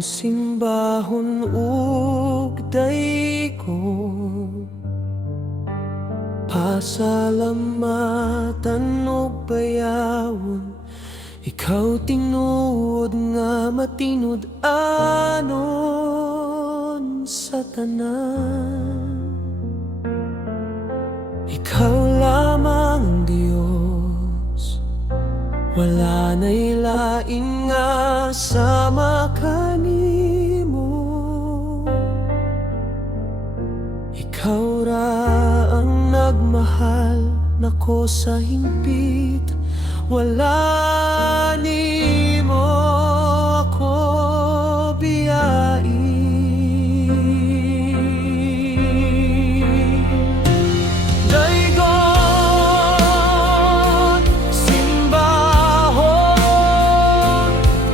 simbahon ug daigom, pasalamatan ug bayawon. Ikaw tinuod nga matinod anon sa tanan. Ikaw lamang Diyos, wala na'y lain nga sama kanimo. Ikaw ra ang nagmahal nako sa hingpit, wala nimo ako biyain. Daigon, simbahon,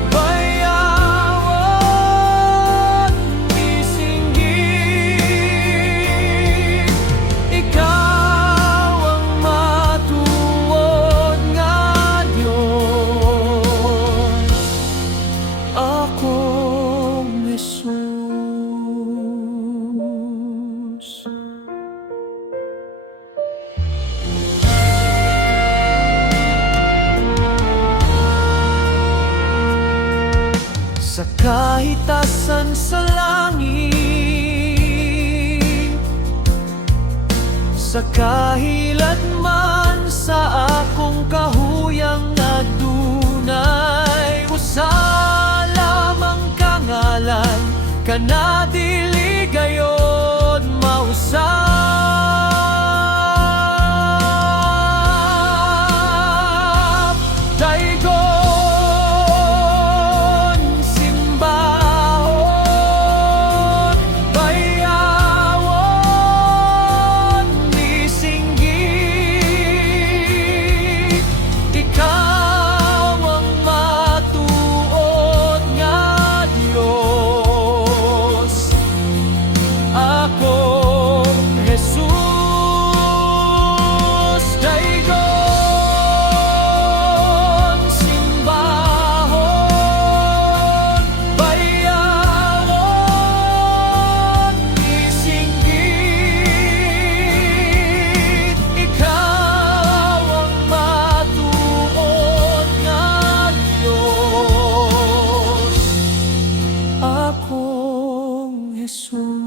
bayawon, isinggit. Ikaw ang matuod nga Diyos, akong Jesus. Sa kahitasan sa langit, sa kahilat man sa akong kahuyang adunay, usa lamang kangalan kana dili gayod mausab. Daigon, simbahon, bayawon, isinggit. Ikaw ang matuod nga Diyos, akong Jesus. Daigon, simbahon, bayawon, isinggit. Ikaw ang matuod nga Diyos, akong Jesus.